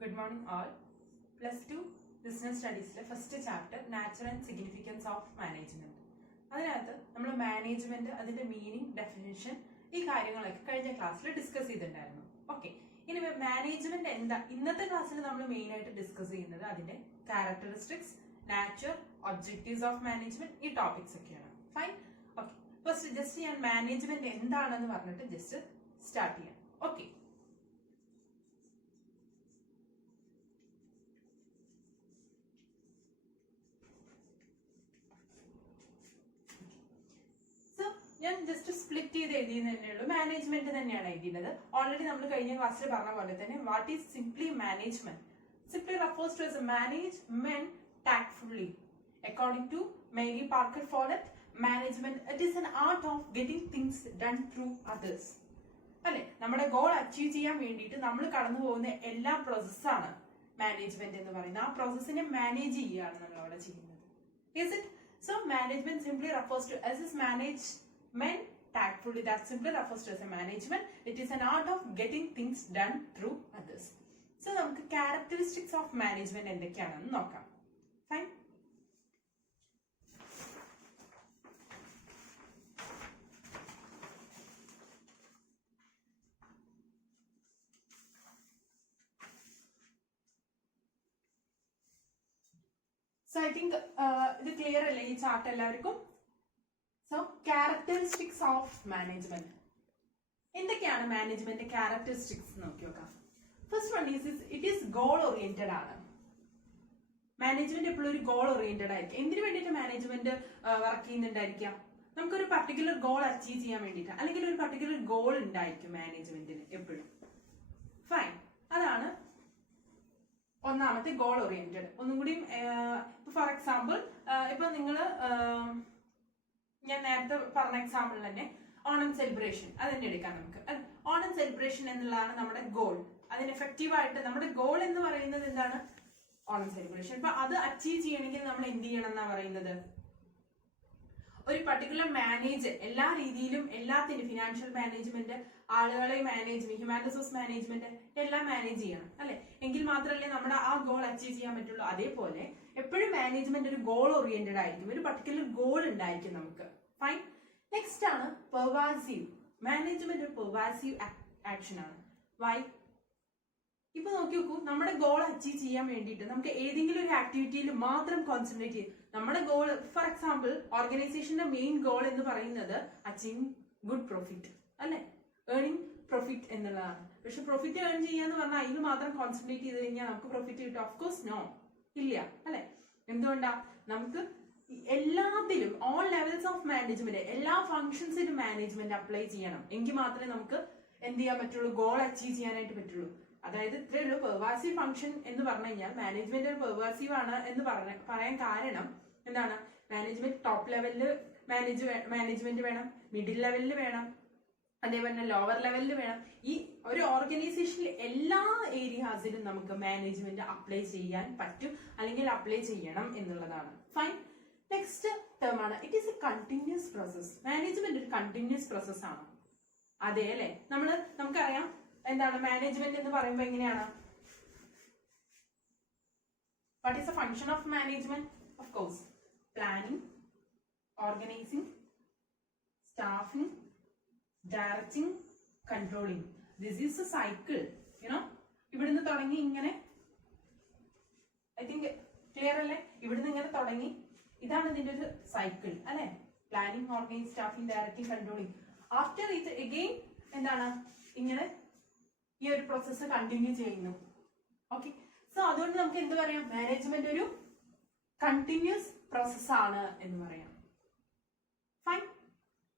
Good morning all. +2 Business Studies first chapter Nature and Significance of Management. അതിനകത്ത് നമ്മൾ management അതിന്റെ meaning definition ഈ കാര്യങ്ങളൊക്കെ കഴിഞ്ഞ ക്ലാസ്സിൽ ഡിസ്കസ് ചെയ്തിട്ടുണ്ടായിരുന്നു. ഓക്കെ, ഇനി മാനേജ്മെന്റ് എന്താ ഇന്നത്തെ ക്ലാസ്സിൽ നമ്മൾ മെയിൻ ആയിട്ട് ഡിസ്കസ് ചെയ്യുന്നത് അതിന്റെ characteristics, nature, objectives of management ഈ ടോപ്പിക്സ് ഒക്കെയാണ്. ഫൈൻ. ഓക്കെ, ഫസ്റ്റ് ജസ്റ്റ് ഞാൻ മാനേജ്മെന്റ് എന്താണെന്ന് പറഞ്ഞിട്ട് ജസ്റ്റ് സ്റ്റാർട്ട് ചെയ്യാം. ഓക്കെ, ഞാൻ ജസ്റ്റ് സ്പ്ലിറ്റ് ചെയ്ത് എഴുതിയെന്ന് തന്നെയുള്ളൂ. മാനേജ്മെന്റ് തന്നെയാണ് എഴുതിയത്. ഓൾറെഡി നമ്മൾ കഴിഞ്ഞ ക്ലാസ്സിൽ പറഞ്ഞ പോലെ തന്നെ what is simply management? Simply refers to as management tactfully. According to Mary Parker Follett, management it is an art of getting things done through others. അല്ലെ, നമ്മുടെ ഗോൾ അച്ചീവ് ചെയ്യാൻ വേണ്ടിയിട്ട് നമ്മൾ കടന്നു പോകുന്ന എല്ലാ പ്രോസസ്സാണ് മാനേജ്മെന്റ് എന്ന് പറയുന്നത്. ആ പ്രോസസ്സിനെ മാനേജ് ചെയ്യുകയാണ് നമ്മൾ അവിടെ ചെയ്യുന്നത്. Is it? So management simply refers to as is management tactfully. That simply refers to as a management. It is an art of getting things done through others. So നമുക്ക് characteristics of management എന്തൊക്കെയാണെന്ന് നോക്കാം. Fine. So I think ഇത് clear അല്ലേ ഈ chart എല്ലാവർക്കും? So characteristics of management എന്തൊക്കെയാണ്? Management characteristics നോക്കി നോക്കാം. First one is it is goal oriented ആണ്. മാനേജ്മെന്റ് എപ്പോഴും ഒരു ഗോൾ ഓറിയന്റഡ് ആയിരിക്കും. എന്തിനു വേണ്ടിയിട്ട് മാനേജ്മെന്റ് വർക്ക് ചെയ്യുന്നുണ്ടായിരിക്കാം? നമുക്കൊരു പർട്ടിക്കുലർ ഗോൾ അച്ചീവ് ചെയ്യാൻ വേണ്ടിയിട്ട്, അല്ലെങ്കിൽ ഒരു പർട്ടിക്കുലർ ഗോൾ ഉണ്ടായിരിക്കും മാനേജ്മെന്റിന് എപ്പോഴും. ഫൈൻ, അതാണ് ഒന്നാമത്തെ ഗോൾ ഓറിയന്റഡ്. ഒന്നും കൂടി ഫോർ എക്സാമ്പിൾ ഇപ്പൊ നിങ്ങള് ഞാൻ നേരത്തെ പറഞ്ഞ എക്സാമ്പിൾ തന്നെ ഓണം സെലിബ്രേഷൻ അത് തന്നെ എടുക്കാം നമുക്ക്. ഓണം സെലിബ്രേഷൻ എന്നുള്ളതാണ് നമ്മുടെ ഗോൾ. അതിന് എഫക്റ്റീവ് ആയിട്ട് നമ്മുടെ ഗോൾ എന്ന് പറയുന്നത് എന്താണ്? ഓണം സെലിബ്രേഷൻ. അപ്പൊ അത് അച്ചീവ് ചെയ്യണമെങ്കിൽ നമ്മൾ എന്ത് ചെയ്യണം എന്നാ പറയുന്നത്? ഒരു പർട്ടിക്കുലർ മാനേജർ എല്ലാ രീതിയിലും എല്ലാത്തിനും ഫിനാൻഷ്യൽ മാനേജ്മെന്റ്, ആളുകളെ മാനേജ്, ഹ്യൂമാൻ റിസോഴ്സ് മാനേജ്മെന്റ് എല്ലാം മാനേജ് ചെയ്യണം അല്ലെ, എങ്കിൽ മാത്രമല്ലേ നമ്മുടെ ആ ഗോൾ അച്ചീവ് ചെയ്യാൻ പറ്റുള്ളൂ. അതേപോലെ എപ്പോഴും മാനേജ്മെന്റ് ഒരു ഗോൾ ഓറിയന്റഡ് ആയിരിക്കും. ഒരു പർട്ടിക്കുലർ ഗോൾ ഉണ്ടായിരിക്കും നമുക്ക്. ഫൈൻ. നെക്സ്റ്റ് ആണ് പെർവാസീവ്. മാനേജ്മെന്റ് ഒരു പെർവാസീവ് ആക്ഷൻ ആണ്. വൈ? ഇപ്പൊ നോക്കി നോക്കൂ, നമ്മുടെ ഗോൾ അച്ചീവ് ചെയ്യാൻ വേണ്ടിയിട്ട് നമുക്ക് ഏതെങ്കിലും ഒരു ആക്ടിവിറ്റിയിൽ മാത്രം കോൺസെൻട്രേറ്റ് ചെയ്യും. നമ്മുടെ ഗോൾ ഫോർ എക്സാമ്പിൾ ഓർഗനൈസേഷന്റെ മെയിൻ ഗോൾ എന്ന് പറയുന്നത് അച്ചീവിങ് ഗുഡ് പ്രോഫിറ്റ് അല്ലെ, ഏർണിംഗ് പ്രോഫിറ്റ് എന്നുള്ളതാണ്. പക്ഷെ പ്രോഫിറ്റ് ഏൺ ചെയ്യാന്ന് പറഞ്ഞാൽ അതിന് മാത്രം കോൺസെൻട്രേറ്റ് ചെയ്ത് കഴിഞ്ഞാൽ നമുക്ക് പ്രോഫിറ്റ് കിട്ടും? ഓഫ് കോഴ്സ് നോ, ഇല്ല അല്ലെ. എന്തുകൊണ്ടാ? നമുക്ക് എല്ലാത്തിലും ഓൾ ലെവൽസ് ഓഫ് മാനേജ്മെന്റ്, എല്ലാ ഫങ്ഷൻസിലും മാനേജ്മെന്റ് അപ്ലൈ ചെയ്യണം. എങ്കിൽ മാത്രമേ നമുക്ക് എന്ത് ചെയ്യാൻ പറ്റുള്ളൂ? ഗോൾ അച്ചീവ് ചെയ്യാനായിട്ട് പറ്റുള്ളൂ. അതായത് ഇത്രയേ ഉള്ളൂ. പെർവാസീവ് ഫംഗ്ഷൻ എന്ന് പറഞ്ഞു കഴിഞ്ഞാൽ മാനേജ്മെന്റ് ഒരു പെർവാസീവ് ആണ് എന്ന് പറയാൻ കാരണം എന്താണ്? മാനേജ്മെന്റ് ടോപ്പ് ലെവലില് മാനേജ്മെന്റ് വേണം, മിഡിൽ ലെവലിൽ വേണം, അതേപോലെ തന്നെ ലോവർ ലെവലിൽ വേണം. ഈ ഒരു ഓർഗനൈസേഷനിൽ എല്ലാ ഏരിയാസിലും നമുക്ക് മാനേജ്മെന്റ് അപ്ലൈ ചെയ്യാൻ പറ്റും, അല്ലെങ്കിൽ അപ്ലൈ ചെയ്യണം എന്നുള്ളതാണ്. ഫൈൻ. നെക്സ്റ്റ് ടേം ആണ് it is A continuous process. Management ഒരു കണ്ടിന്യൂസ് പ്രോസസ് ആണ്. അതെ അല്ലെ, നമുക്കറിയാം എന്താണ് മാനേജ്മെന്റ് എന്ന് പറയുമ്പോൾ എങ്ങനെയാണ്? What is A function of management? Of course planning, organising, staffing, directing, controlling. This is A cycle. You know, ഇവിടുന്ന് തുടങ്ങി ഇങ്ങനെ, ഐ തിങ്ക് ക്ലിയർ അല്ലേ? ഇവിടുന്ന് ഇങ്ങനെ തുടങ്ങി, ഇതാണ് ഇതിന്റെ ഒരു സൈക്കിൾ അല്ലെ. Planning, organise, staffing, directing, controlling. After ഇത് അഗെയിൻ എന്താണ്? ഇങ്ങനെ ഈ ഒരു പ്രോസസ്സ് കണ്ടിന്യൂ ചെയ്യുന്നു. ഓക്കെ, സോ അതുകൊണ്ട് നമുക്ക് എന്ത് പറയാം? മാനേജ്മെന്റ് ഒരു കണ്ടിന്യൂസ് പ്രോസസ് ആണ് എന്ന് പറയാം. ഫൈൻ.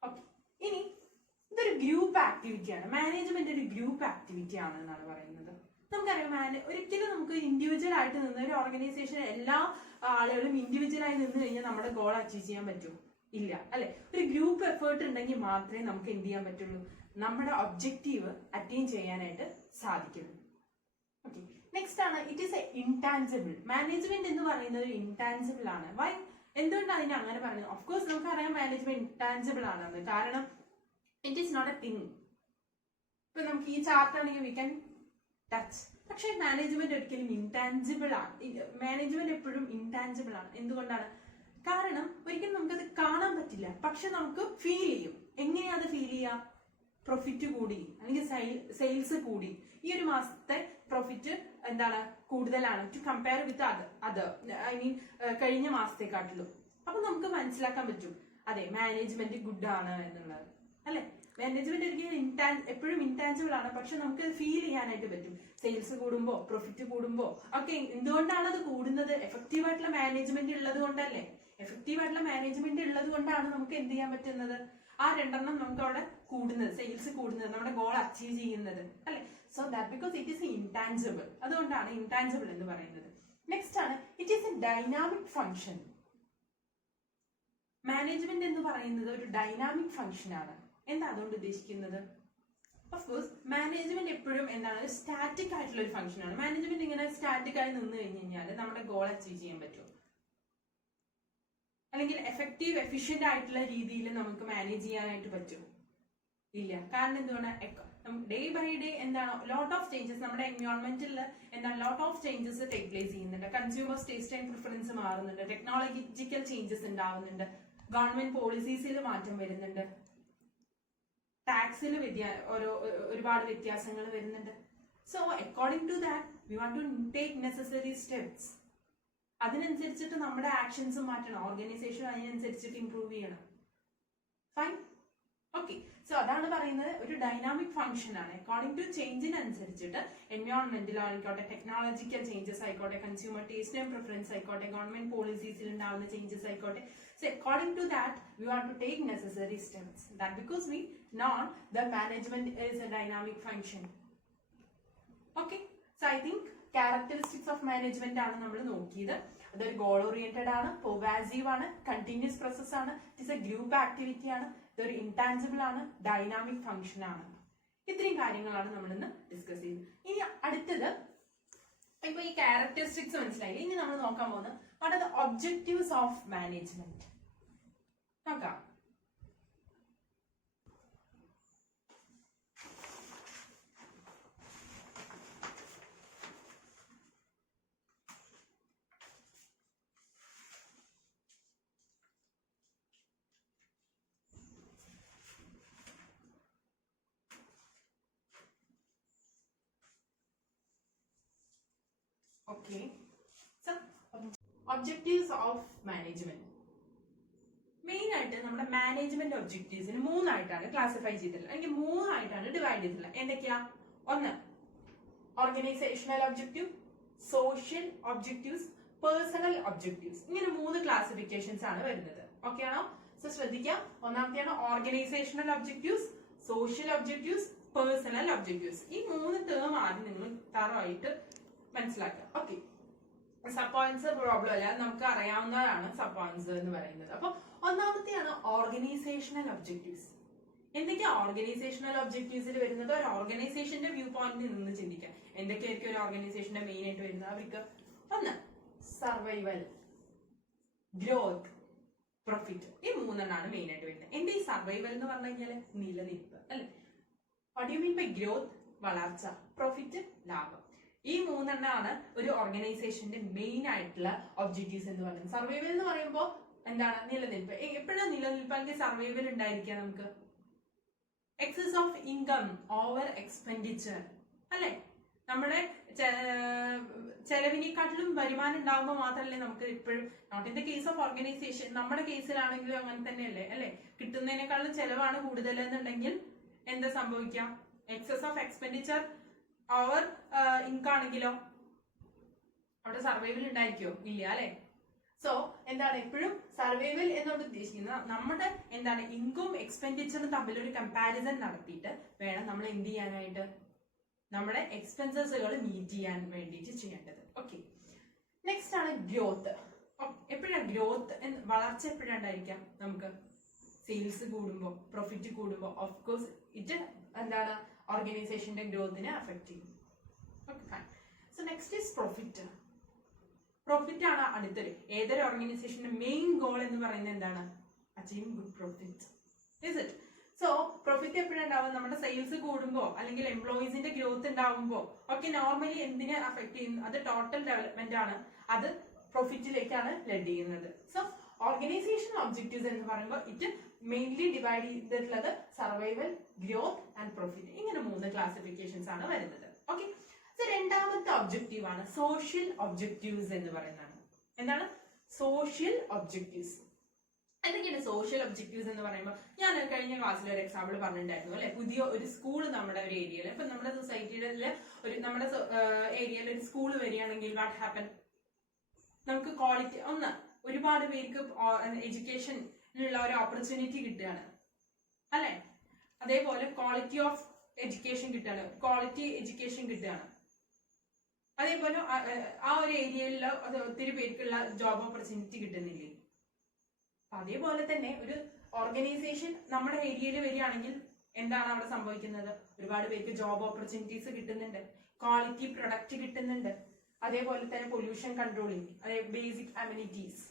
ഓക്കെ, ഇനി ഇതൊരു ഗ്രൂപ്പ് ആക്ടിവിറ്റി ആണ്. മാനേജ്മെന്റ് ഒരു ഗ്രൂപ്പ് ആക്ടിവിറ്റി ആണ് എന്നാണ് പറയുന്നത്. നമുക്കറിയാം ഒരിക്കലും നമുക്ക് ഇൻഡിവിജ്വൽ ആയിട്ട് നിന്ന് ഒരു ഓർഗനൈസേഷൻ എല്ലാ ആളുകളും ഇൻഡിവിജ്വൽ ആയി നിന്ന് കഴിഞ്ഞാൽ നമ്മുടെ ഗോൾ അച്ചീവ് ചെയ്യാൻ പറ്റുമോ? ഇല്ല അല്ലെ. ഒരു ഗ്രൂപ്പ് എഫേർട്ട് ഉണ്ടെങ്കിൽ മാത്രമേ നമുക്ക് എന്ത് ചെയ്യാൻ പറ്റുള്ളൂ? നമ്മുടെ ഒബ്ജക്റ്റീവ് അറ്റൈൻ ചെയ്യാനായിട്ട് സാധിക്കുള്ളൂ. ഓക്കെ, നെക്സ്റ്റ് ആണ് it is A intangible. Management എന്ന് പറയുന്നത് ഒരു ഇൻടാൻജിബിൾ ആണ്. വൈ? എന്തുകൊണ്ടാണ് അതിനെ അങ്ങനെ പറയുന്നത്? ഓഫ് കോഴ്സ് നമുക്കറിയാം മാനേജ്മെന്റ് ഇൻടാൻജിബിൾ ആണെന്ന്. കാരണം it is not a thing. ഇപ്പൊ നമുക്ക് ഈ ചാർട്ട് ആണെങ്കിൽ വി ക്യാൻ ടച്ച്, പക്ഷെ മാനേജ്മെന്റ് ഒരിക്കലും ഇൻടാഞ്ചിബിൾ ആണ്. മാനേജ്മെന്റ് എപ്പോഴും ഇൻടാഞ്ചിബിൾ ആണ്. എന്തുകൊണ്ടാണ്? കാരണം ഒരിക്കലും നമുക്കത് കാണാൻ പറ്റില്ല, പക്ഷെ നമുക്ക് ഫീൽ ചെയ്യും. എങ്ങനെയാ അത് ഫീൽ ചെയ്യുക? പ്രോഫിറ്റ് കൂടി അല്ലെങ്കിൽ സെയിൽസ് കൂടി, ഈ ഒരു മാസത്തെ പ്രോഫിറ്റ് എന്താണ് കൂടുതലാണ് ടു കമ്പയർ വിത്ത് അത് ഐ മീൻ കഴിഞ്ഞ മാസത്തെക്കാട്ടിലും. അപ്പൊ നമുക്ക് മനസ്സിലാക്കാൻ പറ്റും അതെ മാനേജ്മെന്റ് ഗുഡ് ആണ് എന്നുള്ളത്, അല്ലെ? മാനേജ്മെന്റ് ഒരിക്കലും എപ്പോഴും ഇൻടാഞ്ചിബിൾ ആണ്, പക്ഷെ നമുക്ക് ഫീൽ ചെയ്യാനായിട്ട് പറ്റും. സെയിൽസ് കൂടുമ്പോ പ്രോഫിറ്റ് കൂടുമ്പോ ഒക്കെ എന്തുകൊണ്ടാണ് അത് കൂടുന്നത്? എഫക്റ്റീവ് ആയിട്ടുള്ള മാനേജ്മെന്റ് ഉള്ളത് കൊണ്ടല്ലേ? എഫക്റ്റീവ് ആയിട്ടുള്ള മാനേജ്മെന്റ് ഉള്ളത് കൊണ്ടാണ് നമുക്ക് എന്ത് ചെയ്യാൻ പറ്റുന്നത്? ആ രണ്ടെണ്ണം നമുക്ക് അവിടെ കൂടുന്നത്, സെയിൽസ് കൂടുന്നത്, നമ്മുടെ ഗോൾ അച്ചീവ് ചെയ്യുന്നത്, അല്ലെ? So that because it is intangible. അതുകൊണ്ടാണ് ഇൻടാഞ്ചിബിൾ എന്ന് പറയുന്നത്. നെക്സ്റ്റ് ആണ് it is A dynamic function. Management എന്ന് പറയുന്നത് ഒരു ഡൈനാമിക് ഫംഗ്ഷൻ ആണ്. എന്താ അതുകൊണ്ട് ഉദ്ദേശിക്കുന്നത്? ഓഫ് കോഴ്സ് മാനേജ്മെന്റ് എപ്പോഴും എന്താണ് സ്റ്റാറ്റിക് ആയിട്ടുള്ള ഒരു ഫംഗ്ഷൻ ആണ്. മാനേജ്മെന്റ് ഇങ്ങനെ സ്റ്റാറ്റിക് ആയി നിന്ന് കഴിഞ്ഞ് കഴിഞ്ഞാൽ നമ്മുടെ ഗോൾ അച്ചീവ് ചെയ്യാൻ പറ്റുമോ? അല്ലെങ്കിൽ എഫക്റ്റീവ് എഫിഷ്യന്റ് ആയിട്ടുള്ള രീതിയിൽ നമുക്ക് മാനേജ് ചെയ്യാനായിട്ട് പറ്റുമോ? ഇല്ല. കാരണം എന്തുകൊണ്ടാണ്? ഡേ ബൈ ഡേ എന്താണ് ലോട്ട് ഓഫ് ചേഞ്ചസ് നമ്മുടെ എൻവയോൺമെന്റിൽ എന്താണ് lot of changes take place ചെയ്യുന്നുണ്ട്. കൺസ്യൂമേഴ്സ് ടേസ്റ്റ് ആൻഡ് പ്രിഫറൻസ് മാറുന്നുണ്ട്, ടെക്നോളജിക്കൽ ചേഞ്ചസ് ഉണ്ടാവുന്നുണ്ട്, ഗവൺമെന്റ് പോളിസീസിൽ മാറ്റം വരുന്നുണ്ട്, ടാക്സിൽ ഒരുപാട് വ്യത്യാസങ്ങൾ വരുന്നുണ്ട്. So according to that we want to take necessary steps. അതിനനുസരിച്ചിട്ട് നമ്മുടെ ആക്ഷൻസ് മാറ്റണം, ഓർഗനൈസേഷൻ അതിനനുസരിച്ചിട്ട് ഇംപ്രൂവ് ചെയ്യണം. Fine, okay. സോ അതാണ് പറയുന്നത് ഒരു ഡൈനാമിക് ഫംഗ്ഷൻ ആണ്. അക്കോർഡിംഗ് ടു ചേഞ്ചിനനുസരിച്ചിട്ട് എൻവയോൺമെന്റിലോ ആയിക്കോട്ടെ, ടെക്നോളജിക്കൽ ചേഞ്ചസ് ആയിക്കോട്ടെ, കൺസ്യൂമർ ടേസ്റ്റ് ആൻഡ് പ്രിഫറൻസ് ആയിക്കോട്ടെ, ഗവൺമെന്റ് പോളിസീസിൽ ഉണ്ടാവുന്ന ചേഞ്ചസ് ആയിക്കോട്ടെ. So according to that, we want to take necessary steps. That because we know the management is a dynamic function. Okay. So I think characteristics of management ആണ് നമ്മൾ നോക്കിയത്. അതൊരു goal oriented ആണ്, pervasive ആണ്, continuous process ആണ്, it is A group activity ആണ്, ഇതൊരു intangible ആണ്, ഡൈനാമിക് ഫംഗ്ഷൻ ആണ്. ഇത്രയും കാര്യങ്ങളാണ് നമ്മൾ ഇന്ന് ഡിസ്കസ് ചെയ്തത്. ഇനി അടുത്തത് ഇപ്പൊ ഈ ക്യാരക്ടറിസ്റ്റിക്സ് മനസ്സിലായി. ഇനി നമ്മൾ നോക്കാൻ പോകുന്നത് what are the objectives of management. നോക്കാം. Okay, so objectives of management. Main ആയിട്ട് നമ്മുടെ മാനേജ്മെന്റ് ഒബ്ജക്റ്റീവ്സിന് മൂന്നായിട്ടാണ് ക്ലാസിഫൈ ചെയ്തിട്ടുള്ളത്, അല്ലെങ്കിൽ മൂന്നായിട്ടാണ് ഡിവൈഡ് ചെയ്തിട്ടുള്ളത്. എന്തൊക്കെയാ? ഒന്ന് organisational objective, social objectives, personal objectives. ഇങ്ങനെ മൂന്ന് ക്ലാസിഫിക്കേഷൻസ് ആണ് വരുന്നത്. ഓക്കെ ആണോ? സോ ശ്രദ്ധിക്കാം. ഒന്നാമത്തെയാണ് organisational objectives, social objectives, personal objectives. ഈ മൂന്ന് ടേം ആദ്യം നിങ്ങൾ തറവായിട്ട് മനസ്സിലാക്കുക. ഓക്കെ, സബ് പോയിന്റ്സ് പ്രോബ്ലം അല്ല, നമുക്ക് അറിയാവുന്നതാണ് സബ് പോയിന്റ്സ് എന്ന് പറയുന്നത്. അപ്പൊ ഒന്നാമത്തെയാണ് ഓർഗനൈസേഷണൽ ഒബ്ജക്റ്റീവ്സ്. എന്തൊക്കെയാ ഓർഗനൈസേഷണൽ ഒബ്ജക്റ്റീവ്സിൽ വരുന്നത്? ഒരു ഓർഗനൈസേഷന്റെ വ്യൂ പോയിന്റിൽ നിന്ന് ചിന്തിക്കാം. എന്തൊക്കെയായിരിക്കും ഒരു ഓർഗനൈസേഷന്റെ മെയിൻ ആയിട്ട് വരുന്നത്? അവർക്ക് ഒന്ന് സർവൈവൽ, ഗ്രോത്ത്, പ്രോഫിറ്റ്. ഈ മൂന്നെണ്ണാണ് മെയിൻ ആയിട്ട് വരുന്നത്. എന്റെ ഈ സർവൈവൽ എന്ന് പറഞ്ഞു കഴിഞ്ഞാൽ നിലനിൽപ്പ്, അല്ലെ? What you mean by growth? വളർച്ച, പ്രോഫിറ്റ്, ലാഭം. ഈ മൂന്നെണ്ണാണ് ഒരു ഓർഗനൈസേഷന്റെ മെയിൻ ആയിട്ടുള്ള ഒബ്ജക്റ്റീവ്സ് എന്ന് പറയുന്നത്. സർവൈവൽ എന്ന് പറയുമ്പോൾ എന്താണ്? നിലനിൽപ്പ്. എപ്പോഴും നിലനിൽപ്പ് അല്ലെങ്കിൽ സർവൈവൽ ഉണ്ടായിരിക്കുക നമുക്ക്. Excess of income over expenditure, അല്ലെ? നമ്മുടെ ചെലവിനെക്കാട്ടിലും വരുമാനം ഉണ്ടാകുമ്പോൾ മാത്രമല്ലേ നമുക്ക് ഇപ്പോഴും, not in the case of organisation, നമ്മുടെ കേസിലാണെങ്കിലും അങ്ങനെ തന്നെയല്ലേ, അല്ലെ? കിട്ടുന്നതിനേക്കാളും ചെലവാണ് കൂടുതൽ എന്നുണ്ടെങ്കിൽ എന്താ സംഭവിക്കാം? Excess of expenditure over income ആണെങ്കിലോ അവിടെ സർവൈവൽ ഉണ്ടായിരിക്കോ? ഇല്ല, അല്ലെ? സോ എന്താണ് എപ്പോഴും സർവൈവൽ എന്നോട് ഉദ്ദേശിക്കുന്നത് നമ്മുടെ എന്താണ് ഇൻകം എക്സ്പെൻഡിച്ചറും തമ്മിലൊരു കമ്പാരിസൺ നടത്തിയിട്ട് വേണം നമ്മൾ എന്ത് ചെയ്യാനായിട്ട്, നമ്മുടെ എക്സ്പെൻസസുകൾ മീറ്റ് ചെയ്യാൻ വേണ്ടിയിട്ട് ചെയ്യേണ്ടത്. ഓക്കെ, നെക്സ്റ്റ് ആണ് ഗ്രോത്ത്. എപ്പോഴാണ് ഗ്രോത്ത്? വളർച്ച എപ്പോഴാണ് ഉണ്ടായിരിക്കാം നമുക്ക്? സെയിൽസ് കൂടുമ്പോൾ, പ്രോഫിറ്റ് കൂടുമ്പോൾ. ഓഫ് കോഴ്സ് ഇറ്റ് എന്താണ് ഓർഗനൈസേഷന്റെ ഗ്രോത്തിനെ അഫക്ട് ചെയ്യും. Okay, fine. So next is profit. Profit ആണ് അടുത്തൊരു. ഏതൊരു ഓർഗനൈസേഷന്റെ മെയിൻ ഗോൾ എന്ന് പറയുന്നത് എന്താണ്? Achieving good profit, is it? So profit എപ്പോഴും ഉണ്ടാവും നമ്മുടെ സെയിൽസ് കൂടുമ്പോൾ അല്ലെങ്കിൽ എംപ്ലോയീസിന്റെ ഗ്രോത്ത് ഉണ്ടാവുമ്പോൾ ഒക്കെ നോർമലി എന്തിനെ അഫക്ട് ചെയ്യുന്നു? അത് ടോട്ടൽ ഡെവലപ്മെന്റ് ആണ്, അത് പ്രോഫിറ്റിലേക്കാണ് ലെഡ് ചെയ്യുന്നത്. സോ ഓർഗനൈസേഷൻ ഒബ്ജക്റ്റീവ്സ് എന്ന് പറയുമ്പോൾ ഇറ്റ് മെയിൻലി ഡിവൈഡ് ചെയ്തിട്ടുള്ളത് സർവൈവൽ, ഗ്രോത്ത് ആൻഡ് പ്രോഫിറ്റ്, ഇങ്ങനെ 3 ക്ലാസിഫിക്കേഷൻസ് ആണ് വരുന്നത്. ഓക്കെ, സോ രണ്ടാമത്തെ ഒബ്ജക്റ്റീവ് ആണ് സോഷ്യൽ ഒബ്ജക്റ്റീവ്സ് എന്ന് പറയുന്നതാണ്. എന്താണ് സോഷ്യൽ ഒബ്ജക്റ്റീവ്സ്? എന്തൊക്കെയാണ് സോഷ്യൽ ഒബ്ജക്റ്റീവ്സ് എന്ന് പറയുമ്പോൾ ഞാൻ കഴിഞ്ഞ ക്ലാസ്സിൽ ഒരു എക്സാമ്പിൾ പറഞ്ഞിട്ടുണ്ടായിരുന്നു അല്ലെ, പുതിയ ഒരു സ്കൂൾ നമ്മുടെ ഒരു ഏരിയയിൽ, ഇപ്പൊ നമ്മുടെ സൊസൈറ്റിയുടെ ഒരു നമ്മുടെ ഏരിയയിൽ ഒരു സ്കൂൾ വരികയാണെങ്കിൽ വാട്ട് ഹാപ്പൻ? നമുക്ക് ക്വാളിറ്റി ഒരുപാട് പേർക്ക് എഡ്യൂക്കേഷനുള്ള ഒരു ഓപ്പർച്യൂണിറ്റി കിട്ടുകയാണ് അല്ലെ, അതേപോലെ ക്വാളിറ്റി ഓഫ് എഡ്യൂക്കേഷൻ കിട്ടുകയാണ്, ക്വാളിറ്റി എഡ്യൂക്കേഷൻ കിട്ടുകയാണ്. അതേപോലെ ആ ഒരു ഏരിയയിൽ ഒത്തിരി പേർക്കുള്ള ജോബ് ഓപ്പർച്യൂണിറ്റി കിട്ടുന്നില്ലേ? അതേപോലെ തന്നെ ഒരു ഓർഗനൈസേഷൻ നമ്മുടെ ഏരിയയിൽ വരികയാണെങ്കിൽ എന്താണ് അവിടെ സംഭവിക്കുന്നത്? ഒരുപാട് പേർക്ക് ജോബ് ഓപ്പർച്യൂണിറ്റീസ് കിട്ടുന്നുണ്ട്, ക്വാളിറ്റി പ്രൊഡക്റ്റ് കിട്ടുന്നുണ്ട്, അതേപോലെ തന്നെ പൊല്യൂഷൻ കൺട്രോളിങ്, അതായത് ബേസിക് അമ്യൂണിറ്റീസ്,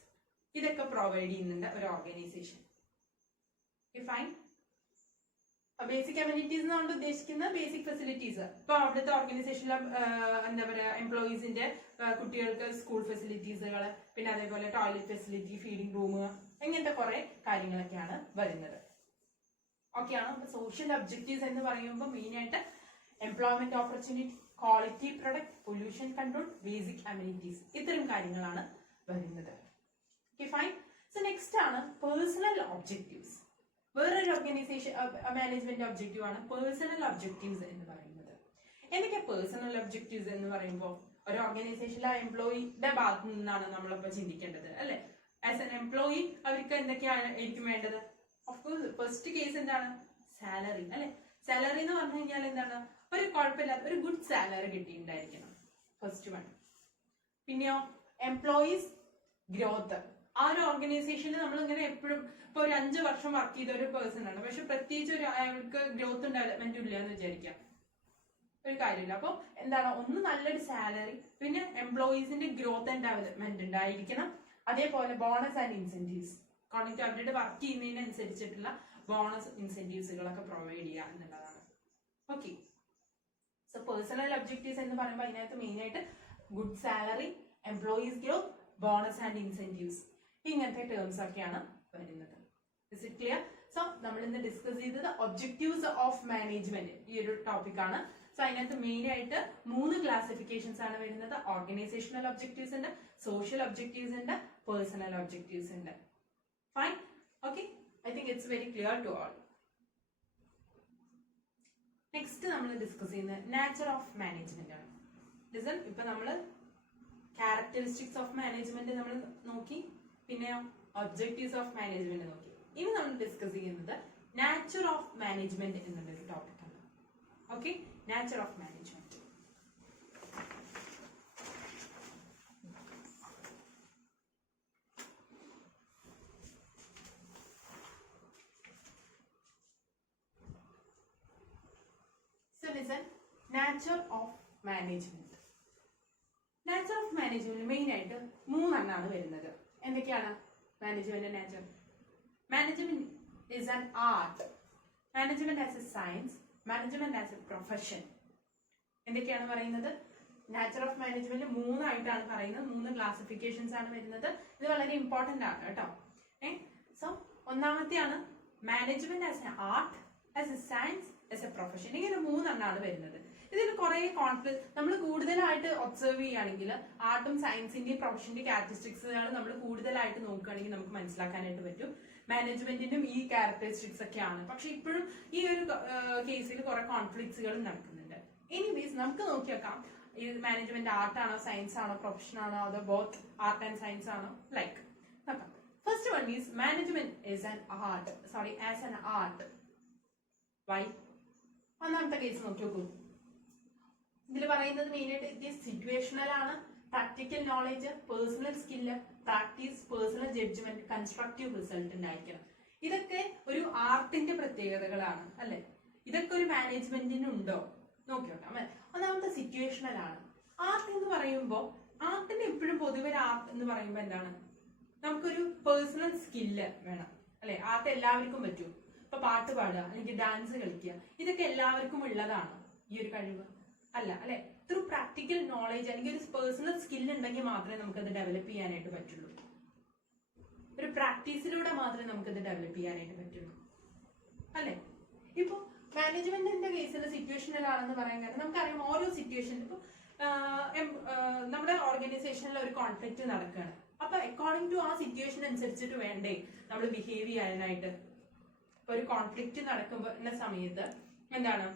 ഇതൊക്കെ പ്രൊവൈഡ് ചെയ്യുന്നുണ്ട് ഒരു ഓർഗനൈസേഷൻ. ഫൈൻ. ബേസിക് അമ്യൂണിറ്റീസ് എന്നാണ് ഉദ്ദേശിക്കുന്നത് ബേസിക് ഫെസിലിറ്റീസ്. ഇപ്പൊ അവിടുത്തെ ഓർഗനൈസേഷനിലെ എന്താ പറയാ എംപ്ലോയീസിന്റെ കുട്ടികൾക്ക് സ്കൂൾ ഫെസിലിറ്റീസുകൾ, പിന്നെ അതേപോലെ ടോയ്ലറ്റ് ഫെസിലിറ്റി, ഫീഡിംഗ് റൂം, ഇങ്ങനത്തെ കുറെ കാര്യങ്ങളൊക്കെയാണ് വരുന്നത്. ഓക്കെ ആണോ? സോഷ്യൽ ഒബ്ജക്റ്റീവ്സ് എന്ന് പറയുമ്പോൾ മെയിൻ ആയിട്ട് employment opportunity, quality product, pollution control, basic amenities, ഇത്തരം കാര്യങ്ങളാണ് വരുന്നത്. Okay fine. സോ നെക്സ്റ്റ് ആണ് പേഴ്സണൽ ഒബ്ജക്റ്റീവ്സ്. വേറൊരു ഓർഗനൈസേഷൻ മാനേജ്മെന്റ് ഒബ്ജക്റ്റീവ് ആണ് പേഴ്സണൽ ഒബ്ജക്റ്റീവ്സ് എന്ന് പറയുന്നത്. എന്തൊക്കെയാ പേഴ്സണൽ ഒബ്ജക്റ്റീവ്സ് എന്ന് പറയുമ്പോൾ ഒരു ഓർഗനൈസേഷനിലെ എംപ്ലോയിയുടെ ഭാഗത്ത് നിന്നാണ് നമ്മളിപ്പോ ചിന്തിക്കേണ്ടത് അല്ലെ. ആസ് എൻ എംപ്ലോയി അവർക്ക് എന്തൊക്കെയാണ് ആയിരിക്കും വേണ്ടത്? ഓഫ്കോഴ്സ് ഫസ്റ്റ് കേസ് എന്താണ്? സാലറി അല്ലെ. സാലറി എന്ന് പറഞ്ഞു കഴിഞ്ഞാൽ എന്താണ്? ഒരു കുഴപ്പമില്ലാത്ത ഒരു ഗുഡ് സാലറി കിട്ടിയിട്ടുണ്ടായിരിക്കണം, ഫസ്റ്റ് വൺ. പിന്നെയോ എംപ്ലോയീസ് ഗ്രോത്ത്. ആ ഒരു ഓർഗനൈസേഷനിൽ നമ്മൾ ഇങ്ങനെ എപ്പോഴും ഇപ്പൊ ഒരു 5 വർഷം വർക്ക് ചെയ്ത ഒരു പേഴ്സൺ ആണ്, പക്ഷെ പ്രത്യേകിച്ച് ഒരു അയാൾക്ക് ഗ്രോത്തും ഡെവലപ്മെന്റും ഇല്ല എന്ന് വിചാരിക്കാം, ഒരു കാര്യമില്ല. അപ്പൊ എന്താണ്? ഒന്ന് നല്ലൊരു സാലറി, പിന്നെ എംപ്ലോയീസിന്റെ ഗ്രോത്ത് ആൻഡ് ഡെവലപ്മെന്റ് ഉണ്ടായിരിക്കണം. അതേപോലെ ബോണസ് ആൻഡ് ഇൻസെന്റീവ്സ്, കോണിറ്റ് അവരുടെ വർക്ക് ചെയ്യുന്നതിനനുസരിച്ചിട്ടുള്ള ബോണസ് ഇൻസെന്റീവ്സുകളൊക്കെ പ്രൊവൈഡ് ചെയ്യുക എന്നുള്ളതാണ്. ഓക്കെ, സോ പേഴ്സണൽ ഒബ്ജക്റ്റീവ്സ് എന്ന് പറയുമ്പോൾ അതിനകത്ത് മെയിൻ ആയിട്ട് good salary, employees growth, bonus and incentives, ഇങ്ങനത്തെ ടേംസ് ഒക്കെയാണ് വരുന്നത്. Is it clear? സോ നമ്മൾ ഇന്ന് ഡിസ്കസ് ചെയ്തത് ഒബ്ജക്റ്റീവ്സ് ഓഫ് മാനേജ്മെന്റ്, ഈ ഒരു ടോപ്പിക് ആണ്. സോ അതിനകത്ത് മെയിൻ ആയിട്ട് 3 ക്ലാസിഫിക്കേഷൻസ് ആണ് വരുന്നത്. ഓർഗനൈസേഷണൽ ഒബ്ജക്റ്റീവ്സ് ഉണ്ട്, സോഷ്യൽ ഒബ്ജക്റ്റീവ്സ് ഉണ്ട്, പേഴ്സണൽ ഒബ്ജക്റ്റീവ്സ് ഉണ്ട്. Fine. Okay, I think it's very clear to all. Next നമ്മൾ ഡിസ്കസ് ചെയ്യുന്നത് നാച്ചർ ഓഫ് മാനേജ്മെന്റ് ആണ്. ലിസൺ, ഇപ്പൊ നമ്മള് ക്യാരക്ടറിസ്റ്റിക്സ് ഓഫ് മാനേജ്മെന്റ് നമ്മൾ നോക്കി, പിന്നെ ഒബ്ജക്റ്റീവ്സ് ഓഫ് മാനേജ്മെന്റ് നോക്കി. ഇനി നമ്മൾ ഡിസ്കസ് ചെയ്യുന്നത് നാച്ചർ ഓഫ് മാനേജ്മെന്റ് എന്നുള്ളൊരു ടോപ്പിക് ആണ്. Okay, nature of management. So listen, nature of management. Nature of management main ആയിട്ട് 3 എണ്ണാണ് വരുന്നത്. എന്തൊക്കെയാണ് management nature? Management is an art, management as a science, management as a profession. എന്തൊക്കെയാണ് പറയുന്നത്? Nature of management 3 ആയിട്ടാണ് പറയുന്നത്. 3 classifications ആണ് വരുന്നത്. ഇത് വളരെ ഇമ്പോർട്ടന്റ് ആണ് കേട്ടോ. സോ ഒന്നാമത്തെയാണ് management as a art, as a science, as a profession. ഇങ്ങനെ 3 എണ്ണാണ് വരുന്നത്. ഇതിൽ കുറെ കോൺഫ്ലിക്ട് നമ്മൾ കൂടുതലായിട്ട് ഒബ്സർവ് ചെയ്യുകയാണെങ്കിൽ ആർട്ടും സയൻസിന്റെയും പ്രൊഫഷന്റെയും ക്യാരക്ടറിസ്റ്റിക്സുകൾ നമ്മൾ കൂടുതലായിട്ട് നോക്കുകയാണെങ്കിൽ നമുക്ക് മനസ്സിലാക്കാനായിട്ട് പറ്റും മാനേജ്മെന്റിനും ഈ ക്യാരക്ടറിസ്റ്റിക്സ് ഒക്കെയാണ്. പക്ഷെ ഇപ്പോഴും ഈ ഒരു കേസിൽ കുറെ കോൺഫ്ലിക്ട്സുകളും നടക്കുന്നുണ്ട്. എനിവേസ് നമുക്ക് നോക്കി വെക്കാം, ഈ മാനേജ്മെന്റ് ആർട്ടാണോ സയൻസ് ആണോ പ്രൊഫഷൻ ആണോ അതോ ബോത്ത് ആർട്ട് ആൻഡ് സയൻസ് ആണോ? ലൈക്ക് നോക്കാം. First one is management is an art, sorry as an art. Why? ഒന്നാമത്തെ കേസ് നോക്കി നോക്കൂ. ഇതിൽ പറയുന്നത് മെയിൻ ആയിട്ട് ഇത് സിറ്റുവേഷണൽ ആണ്, practical knowledge, personal skill, practice, personal judgement, constructive result ഉണ്ടായിരിക്കണം. ഇതൊക്കെ ഒരു ആർട്ടിന്റെ പ്രത്യേകതകളാണ് അല്ലെ. ഇതൊക്കെ ഒരു മാനേജ്മെന്റിനുണ്ടോ നോക്കിയോട്ടെ. ഒന്നാമത്തെ സിറ്റുവേഷണൽ ആണ്. ആർട്ട് എന്ന് പറയുമ്പോൾ ആർട്ടിന് എപ്പോഴും പൊതുവെ ആർട്ട് എന്ന് പറയുമ്പോൾ എന്താണ്? നമുക്കൊരു പേഴ്സണൽ സ്കില്ല് വേണം അല്ലെ. ആർട്ട് എല്ലാവർക്കും പറ്റും. ഇപ്പൊ പാട്ട് പാടുക അല്ലെങ്കിൽ ഡാൻസ് കളിക്കുക, ഇതൊക്കെ എല്ലാവർക്കും ഉള്ളതാണ് ഈ ഒരു കഴിവ്? അല്ല അല്ലെ. ത്രൂ പ്രാക്ടിക്കൽ നോളേജ് അല്ലെങ്കിൽ ഒരു പേഴ്സണൽ സ്കിൽ ഉണ്ടെങ്കിൽ മാത്രമേ നമുക്കത് ഡെവലപ്പ് ചെയ്യാനായിട്ട് പറ്റുള്ളൂ. ഒരു പ്രാക്ടീസിലൂടെ മാത്രമേ നമുക്കത് ഡെവലപ്പ് ചെയ്യാനായിട്ട് പറ്റുള്ളൂ അല്ലെ. ഇപ്പൊ മാനേജ്മെന്റിന്റെ കേസിൽ സിറ്റുവേഷണൽ ആണെന്ന് പറയാൻ കാരണം നമുക്കറിയാം ഓരോ സിറ്റുവേഷൻ ഇപ്പൊ നമ്മുടെ ഓർഗനൈസേഷനിൽ ഒരു കോൺഫ്ലിക്റ്റ് നടക്കുകയാണ്. അപ്പൊ അക്കോർഡിംഗ് ടു ആ സിറ്റുവേഷൻ അനുസരിച്ചിട്ട് വേണ്ടേ നമ്മൾ ബിഹേവ് ചെയ്യാനായിട്ട്. ഇപ്പൊ ഒരു കോൺഫ്ലിക്റ്റ് നടക്കുന്ന സമയത്ത് എന്താണ്,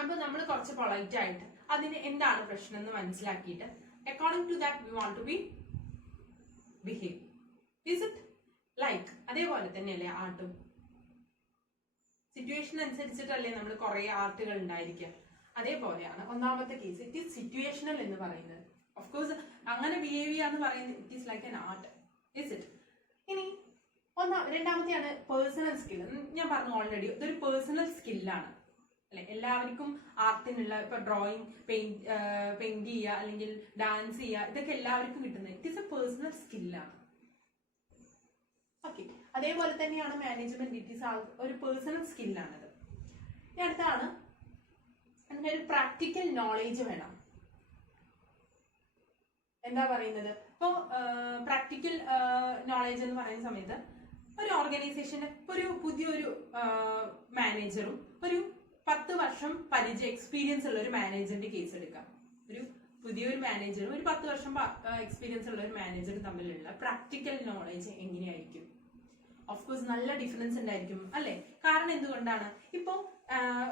അപ്പൊ നമ്മൾ കുറച്ച് പൊളൈറ്റ് ആയിട്ട് അതിന് എന്താണ് പ്രശ്നം എന്ന് മനസ്സിലാക്കിയിട്ട് according to that we want to be behave. Is it like അതേപോലെ തന്നെയല്ലേ ആർട്ടും? സിറ്റുവേഷൻ അനുസരിച്ചിട്ടല്ലേ നമ്മൾ കുറെ ആർട്ടുകൾ ഉണ്ടായിരിക്കുക. അതേപോലെയാണ് ഒന്നാമത്തെ കേസ്. ഇറ്റ് ഈസ് സിറ്റുവേഷണൽ എന്ന് പറയുന്നത്. ഓഫ് കോഴ്സ് അങ്ങനെ ബിഹേവ് ചെയ്യാന്ന് പറയുന്നത് it is like an art. Is it? ഇനി രണ്ടാമത്തെയാണ് പേഴ്സണൽ സ്കിൽ. ഞാൻ പറഞ്ഞു ഓൾറെഡി, ഇതൊരു പേഴ്സണൽ സ്കില്ലാണ് അല്ലെ. എല്ലാവർക്കും ആർട്ടിനുള്ള ഇപ്പൊ ഡ്രോയിങ്, പെയിന്റ് ചെയ്യുക അല്ലെങ്കിൽ ഡാൻസ് ചെയ്യുക, ഇതൊക്കെ എല്ലാവർക്കും കിട്ടുന്നത്. ഇറ്റ് ഈസ് എ പേഴ്സണൽ സ്കില്ലാണ്. ഓക്കെ, അതേപോലെ തന്നെയാണ് മാനേജ്മെന്റ്. ഇറ്റ് ഈസ് ഒരു പേഴ്സണൽ സ്കില്ലാണത്. ഇനി അടുത്താണ് അതിനൊരു പ്രാക്ടിക്കൽ നോളേജ് വേണം. എന്താ പറയുന്നത്, ഇപ്പൊ പ്രാക്ടിക്കൽ നോളേജ് എന്ന് പറയുന്ന സമയത്ത് ഒരു ഓർഗനൈസേഷന് ഇപ്പൊ ഒരു പുതിയൊരു മാനേജറും ഒരു 10 വർഷം പരിചയ എക്സ്പീരിയൻസ് ഉള്ള ഒരു മാനേജറിന്റെ കേസ് എടുക്കാം. ഒരു പുതിയൊരു മാനേജറും ഒരു 10 വർഷം എക്സ്പീരിയൻസ് ഉള്ള ഒരു മാനേജറും തമ്മിലുള്ള പ്രാക്ടിക്കൽ നോളേജ് എങ്ങനെയായിരിക്കും? ഓഫ് കോഴ്സ് നല്ല ഡിഫറൻസ് ഉണ്ടായിരിക്കും അല്ലെ. കാരണം എന്തുകൊണ്ടാണ്, ഇപ്പൊ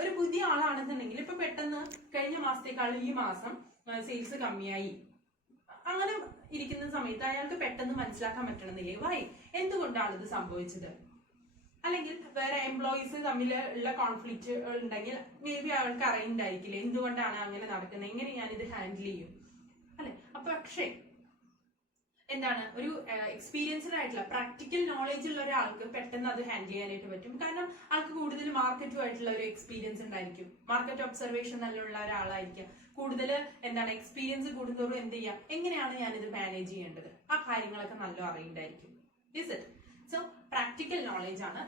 ഒരു പുതിയ ആളാണെന്നുണ്ടെങ്കിൽ ഇപ്പൊ പെട്ടെന്ന് കഴിഞ്ഞ മാസത്തേക്കാളും ഈ മാസം സെയിൽസ് കമ്മിയായി, അങ്ങനെ ഇരിക്കുന്ന സമയത്ത് അയാൾക്ക് പെട്ടെന്ന് മനസ്സിലാക്കാൻ പറ്റണമെന്നില്ലേ വൈ, എന്തുകൊണ്ടാണ് ഇത് സംഭവിച്ചത്? അല്ലെങ്കിൽ വേറെ എംപ്ലോയീസ് തമ്മിൽ ഉള്ള കോൺഫ്ലിക്റ്റ് ഉണ്ടെങ്കിൽ മേ ബി അയാൾക്ക് അറിയുന്നുണ്ടായിരിക്കില്ലേ എന്തുകൊണ്ടാണ് അങ്ങനെ നടക്കുന്നത്, എങ്ങനെ ഞാൻ ഇത് ഹാൻഡിൽ ചെയ്യും അല്ലെ. അപ്പൊ പക്ഷേ എന്താണ്, ഒരു എക്സ്പീരിയൻസ്ഡ് ആയിട്ടുള്ള പ്രാക്ടിക്കൽ നോളേജ് ഉള്ള ഒരാൾക്ക് പെട്ടെന്ന് അത് ഹാൻഡിൽ ചെയ്യാനായിട്ട് പറ്റും. കാരണം ആൾക്ക് കൂടുതൽ മാർക്കറ്റുമായിട്ടുള്ള ഒരു എക്സ്പീരിയൻസ് ഉണ്ടായിരിക്കും. മാർക്കറ്റ് ഒബ്സർവേഷൻ നല്ലുള്ള ഒരാളായിരിക്കും. കൂടുതൽ എന്താണ് എക്സ്പീരിയൻസ് കൂടുന്നതോറും എന്ത് ചെയ്യാം, എങ്ങനെയാണ് ഞാനിത് മാനേജ് ചെയ്യേണ്ടത്, ആ കാര്യങ്ങളൊക്കെ നല്ല അറിയുണ്ടായിരിക്കും. Is it? So practical knowledge ആണ്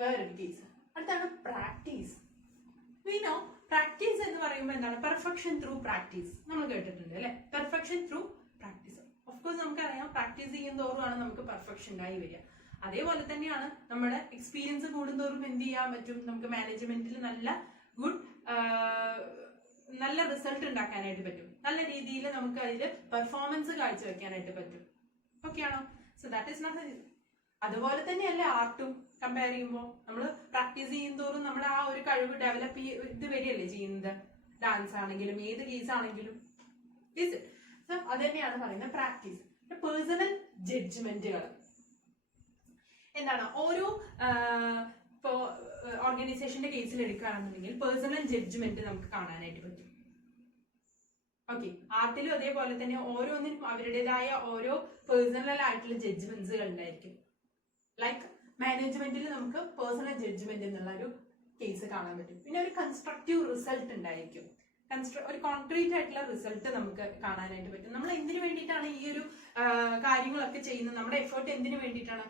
വേറൊരു കേസ്. അടുത്താണ് പ്രാക്ടീസ്. വി നോ പ്രാക്ടീസ് എന്ന് പറയുമ്പോൾ എന്താണ്, പെർഫെക്ഷൻ ത്രൂ പ്രാക്ടീസ് നമ്മൾ കേട്ടിട്ടുണ്ട് അല്ലെ. Perfection through practice. Of course നമുക്കറിയാം പ്രാക്ടീസ് ചെയ്യുന്നതോറുമാണ് നമുക്ക് പെർഫെക്ഷൻ ഉണ്ടായി വരിക. അതേപോലെ തന്നെയാണ് നമ്മുടെ എക്സ്പീരിയൻസ് കൂടുന്നതോറും എന്ത് ചെയ്യാൻ പറ്റും, നമുക്ക് മാനേജ്മെന്റിൽ നല്ല റിസൾട്ട് ഉണ്ടാക്കാനായിട്ട് പറ്റും. നല്ല രീതിയിൽ നമുക്ക് അതിൽ പെർഫോമൻസ് കാഴ്ചവെക്കാനായിട്ട് പറ്റും. ഓക്കെ ആണോ? So that is not. അതുപോലെ തന്നെയല്ലേ ആർട്ടും കമ്പയർ ചെയ്യുമ്പോൾ നമ്മൾ പ്രാക്ടീസ് ചെയ്യുന്നതോറും നമ്മൾ ആ ഒരു കഴിവ് ഡെവലപ്പ് ഇത് വരികയല്ലേ ചെയ്യുന്നത്. ഡാൻസ് ആണെങ്കിലും ഏത് കേസ് ആണെങ്കിലും അത് തന്നെയാണ് പറയുന്നത് പ്രാക്ടീസ്. പേഴ്സണൽ ജഡ്ജ്മെന്റുകൾ എന്താണ്, ഓരോ ഇപ്പോ ഓർഗനൈസേഷന്റെ കേസിൽ എടുക്കുകയാണെന്നുണ്ടെങ്കിൽ പേഴ്സണൽ ജഡ്ജ്മെന്റ് നമുക്ക് കാണാനായിട്ട് പറ്റും. ഓക്കെ, ആർട്ടിലും അതേപോലെ തന്നെ ഓരോന്നിനും അവരുടേതായ ഓരോ പേഴ്സണൽ ആയിട്ടുള്ള ജഡ്ജ്മെന്റ്സുകൾ ഉണ്ടായിരിക്കും. ലൈക്ക് മാനേജ്മെന്റിൽ നമുക്ക് പേഴ്സണൽ ജഡ്ജ്മെന്റ് എന്നുള്ള ഒരു കേസ് കാണാൻ പറ്റും. പിന്നെ ഒരു കൺസ്ട്രക്റ്റീവ് റിസൾട്ട് ഉണ്ടായിരിക്കും. ഒരു കോൺക്രീറ്റ് ആയിട്ടുള്ള റിസൾട്ട് നമുക്ക് കാണാനായിട്ട് പറ്റും. നമ്മൾ എന്തിനു വേണ്ടിയിട്ടാണ് ഈ ഒരു കാര്യങ്ങളൊക്കെ ചെയ്യുന്നത്, നമ്മുടെ എഫേർട്ട് എന്തിനു വേണ്ടിയിട്ടാണ്,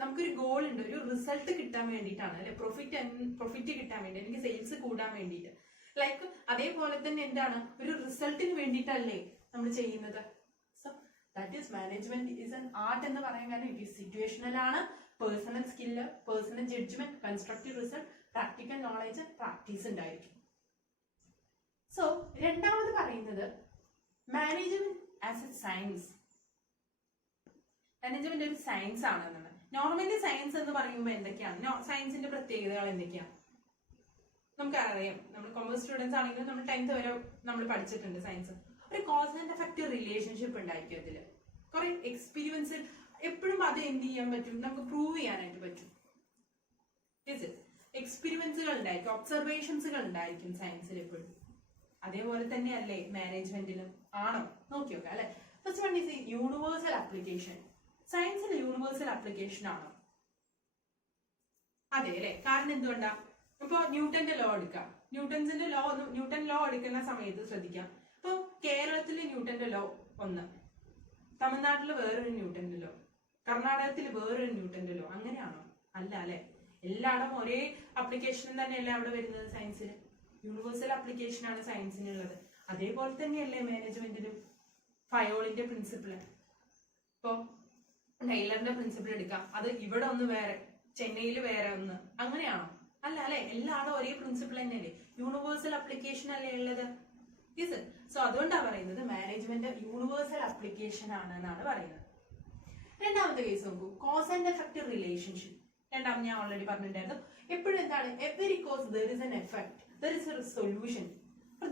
നമുക്കൊരു ഗോൾ ഉണ്ട്, ഒരു റിസൾട്ട് കിട്ടാൻ വേണ്ടിയിട്ടാണ് അല്ലെ. പ്രോഫിറ്റ് കിട്ടാൻ വേണ്ടി, എനിക്ക് സെയിൽസ് കൂടാൻ വേണ്ടിയിട്ട്. ലൈക്ക് അതേപോലെ തന്നെ എന്താണ്, ഒരു റിസൾട്ടിന് വേണ്ടിയിട്ടല്ലേ നമ്മൾ ചെയ്യുന്നത്. So that is management is an art എന്ന് പറയാൻ കാരണം ഇറ്റ് ഈസ് സിറ്റുവേഷണൽ ആണ്, personal skill, personal judgement, constructive result, practical knowledge, practice ഉണ്ടായിരിക്കും. സോ രണ്ടാമത് പറയുന്നത് management as a science. Management ഒരു സയൻസ് ആണെന്നാണ്. നോർമലി സയൻസ് എന്ന് പറയുമ്പോൾ എന്തൊക്കെയാണ് സയൻസിന്റെ പ്രത്യേകതകൾ എന്തൊക്കെയാണ് നമുക്കറിയാം. നമ്മൾ കൊമേഴ്സ് സ്റ്റുഡൻസ് ആണെങ്കിലും നമ്മൾ 10th വരെ നമ്മൾ പഠിച്ചിട്ടുണ്ട് സയൻസ്. ഒരു കോസ് ആൻഡ് എഫക്റ്റ് റിലേഷൻഷിപ്പ് ഉണ്ടായിരിക്കും. അതില് കുറെ എക്സ്പീരിയൻസ് എപ്പോഴും അത് എന്ത് ചെയ്യാൻ പറ്റും, നമുക്ക് പ്രൂവ് ചെയ്യാനായിട്ട് പറ്റും. എക്സ്പീരിയൻസുകൾ ഉണ്ടായിരിക്കും, ഒബ്സർവേഷൻസുകൾ ഉണ്ടായിരിക്കും സയൻസിൽ എപ്പോഴും. അതേപോലെ തന്നെയല്ലേ മാനേജ്മെന്റിലും? ആണോ? നോക്കി നോക്കാം അല്ലെ. First one is universal application. സയൻസിൽ യൂണിവേഴ്സൽ ആപ്ലിക്കേഷൻ ആണോ? അതെ അല്ലെ. കാരണം എന്തുകൊണ്ടാ, ഇപ്പൊ ന്യൂട്ടന്റെ ലോ എടുക്കാം. ന്യൂട്ടൻ ലോ എടുക്കുന്ന സമയത്ത് ശ്രദ്ധിക്കാം. ഇപ്പൊ കേരളത്തിലെ ന്യൂട്ടന്റെ ലോ ഒന്ന്, തമിഴ്നാട്ടിൽ വേറൊരു ന്യൂട്ടന്റെ ലോ, കർണാടകത്തിൽ വേറൊരു ന്യൂട്ടന്റെ ലോ, അങ്ങനെയാണോ? അല്ല അല്ലെ. എല്ലായിടും ഒരേ അപ്ലിക്കേഷൻ തന്നെയല്ലേ അവിടെ വരുന്നത് സയൻസിന്. യൂണിവേഴ്സൽ ആപ്ലിക്കേഷൻ ആണ് സയൻസിനുള്ളത്. അതേപോലെ തന്നെയല്ലേ മാനേജ്മെന്റിലും. ഫയോളിന്റെ പ്രിൻസിപ്പിൾ, ഇപ്പോ ടൈലറിന്റെ പ്രിൻസിപ്പിൾ എടുക്കാം, അത് ഇവിടെ ഒന്ന് വേറെ, ചെന്നൈയിൽ വേറെ ഒന്ന്, അങ്ങനെയാണോ? അല്ല അല്ലെ, എല്ലായിടും ഒരേ പ്രിൻസിപ്പിൾ തന്നെയല്ലേ, യൂണിവേഴ്സൽ ആപ്ലിക്കേഷൻ അല്ലേ ഉള്ളത്. സോ അതുകൊണ്ടാണ് പറയുന്നത് മാനേജ്മെന്റ് യൂണിവേഴ്സൽ ആപ്ലിക്കേഷൻ ആണ് എന്നാണ് പറയുന്നത്. രണ്ടാമത്തെ കേസ് നോക്കൂ, കോസ് ആൻഡ് എഫക്റ്റ് റിലേഷൻഷിപ്പ്. രണ്ടാമത് ഞാൻ ഓൾറെഡി പറഞ്ഞിട്ടുണ്ടായിരുന്നു, എപ്പോഴും എന്താണ്, every cause there is an effect, there is a solution,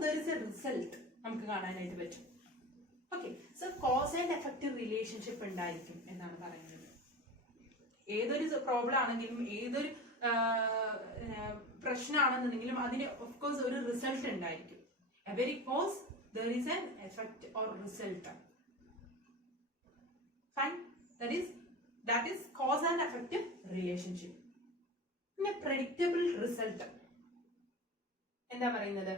there is a result നമുക്ക് കാണാനായിട്ട് പറ്റും. Okay, so cause and effect relationship ഉണ്ടായിരിക്കും എന്നാണ് പറയുന്നത്. ഏതൊരു പ്രോബ്ലം ആണെങ്കിലും ഏതൊരു പ്രശ്നമാണെന്നുണ്ടെങ്കിലും അതിന് ഓഫ് കോഴ്സ് ഒരു റിസൾട്ട് ഉണ്ടായിരിക്കും. Every cause there is an effect or result. Fine, that is cause and effect relationship. പിന്നെ predictable result എന്താ പറയുന്നത്,